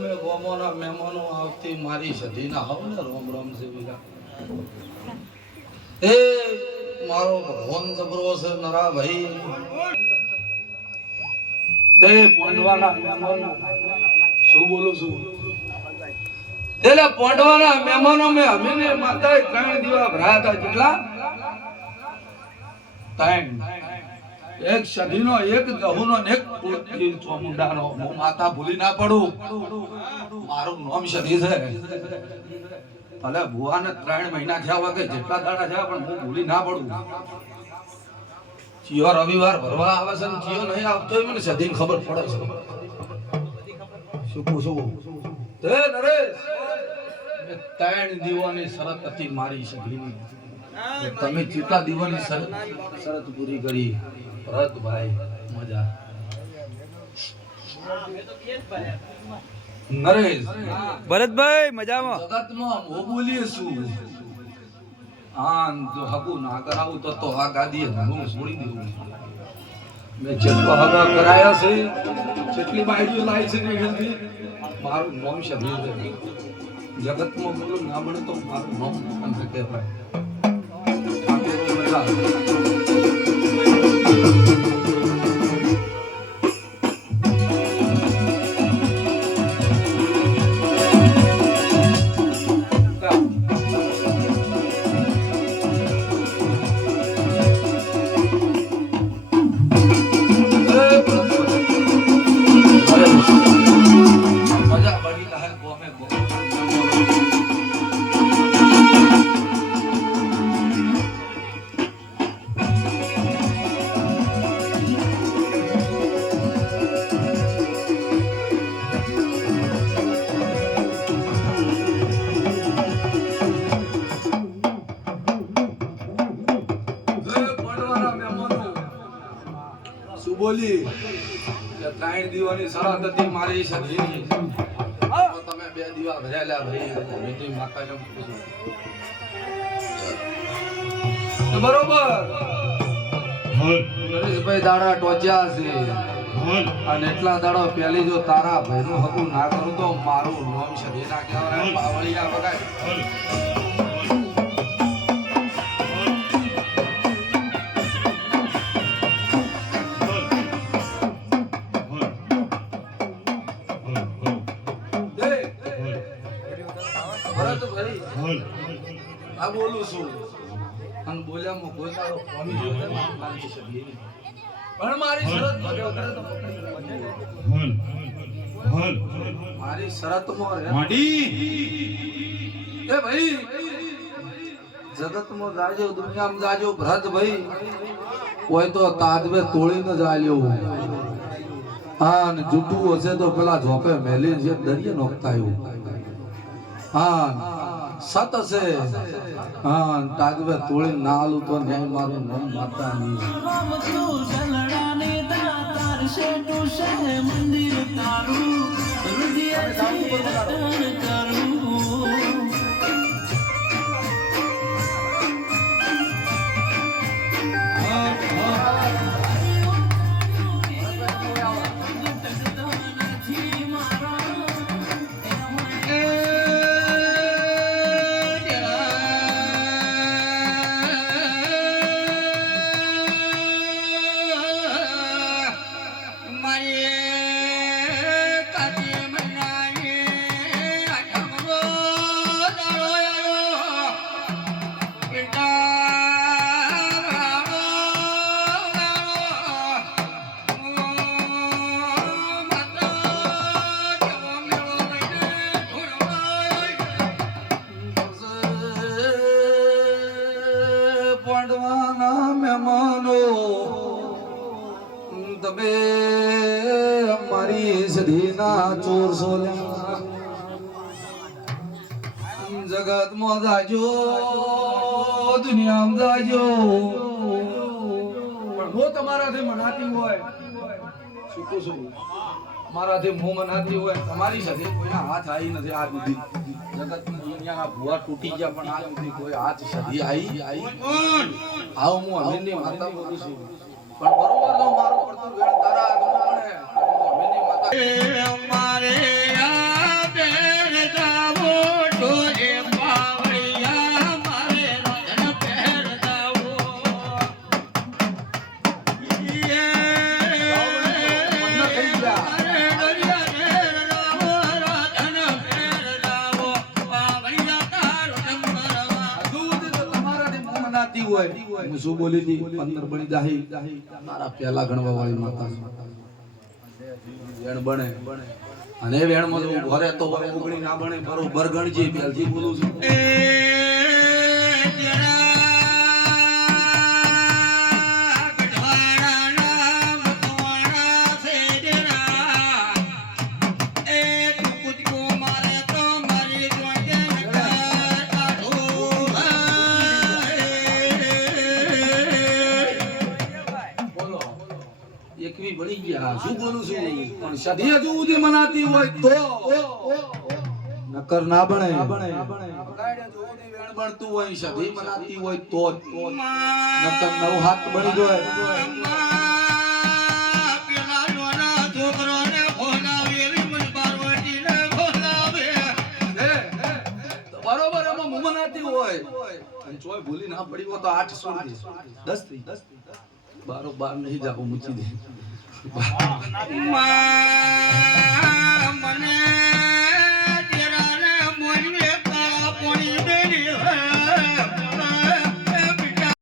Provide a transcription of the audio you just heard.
તમે ગોમોના મહેમાનો આવતી મારી સધીના આવો ને રોમ રોમ સેવિકા એ મારો ભગવાન જબરો છે નરા ભાઈ તે પોંડવાના મહેમાનો શું બોલું છું એટલે પોંડવાના મહેમાનો મે અમીને માતા 3 દીવા ભરાયા હતા કેટલા 3 એક સધીનો એક ગહુનો ને એક ચોમુંડાનો હું માતા ભૂલી ના પડું મારું નામ સધી છે ભલે ભુવાને 3 મહિના થયા હોય કે જેટલા દાડા થયા પણ હું ભૂલી ના પડું ચિયો રવિવાર ભરવા આવે છે ને ચિયો નહીં આવતો મને સધીને ખબર પડે છે શું તે નરેશ 3 દીવાની શરત હતી મારી સધીની તમે કેટલા દીવાની શરત પૂરી કરી ભરતભાઈ મજા નરેશ ભરતભાઈ મજામાં જગતમાં હું બોલીએ છું આન જો હકુ ના કરાવું તો આ ગાદીએ હું છોડી દેવું મેં જેટલો હગા કરાયા છે જેટલી બાઈડીઓ લાવી છે ને એથી મારું નામ શબીર છે જગતમાં બોલું ના બને તો મારું નામ અંતે કહેવાય બોલી કે 3 દીવાની શરત હતી મારી સધીની તમે 2 દીવા ભરેલા ભાઈ મેથી માતાને પૂછું બરોબર નરેશભાઈ દાડા ટોચ્યા છે અને એટલા દાડો પેલી જો તારા ભાઈનું હકું ના કરું તો મારું નામ સધી ના કહેવાય બાવળિયા બગાય આ બોલું છું અને બોલ્યામાં કોઈ તારો કોમી મારી સધી પણ મારી શરત મારી શરતમાં માડી એ ભાઈ જગતમાં જાજો દુનિયામાં જાજો ભરત ભાઈ કોઈ તો તાજવે તોડીને જ આલ્યો હા ને જૂઠું હશે તો પેલા ઝોપે મેલી જે દરિયે નોખતા આવ્યું હા સત છે હા તાજવે તોડી ના આલું તો ન્યાય મારું મન માતા નહીં મંદિર તારું તમે મારી સધીના ચોર સોલ્યા જગતમાં જાજો દુનિયામાં જાજો પણ હું તમારાથી મનાતી હોય શું છું મારાથી હું મનાતી હોય તમારી સાથે કોઈના હાથ આવી નથી આ બુદ્ધિ જગતની દુનિયાના ભુવા તૂટી ગયા પણ આ સુધી કોઈ હાથ સધી આવી આવ હું અમીરની માતા બોલું છું પણ બરોબર તો મારું પડતું વેણ તારા હાથમાં પડે અમીરની માતા મારે હું શું બોલી હતી 15 બની જાહી મારા પહેલા ગણવા વાળી માતા વેણ બને અને વેણ માં ઘરે તો ઉગણી ના બને બરોબર ગણજી પહેલથી બોલું છું એકવી બની ગયા શું બોલું છું પણ સદી હજુ સુધી મનાતી હોય તો નકર ના બને ગાડે જો સુધી વેણ બનતું હોય સદી મનાતી હોય તો નકર નવ હાથ બની જાય પેલા નોના છોકરોને ખોલાવે એવી મન પાર્વતીને ખોલાવે બરોબર એમાં મનાતી હોય અને ચોય ભૂલી ના પડી હોય તો 8 છોડી દે 10 થી બારો બાર નહીં જાવ મૂકી દે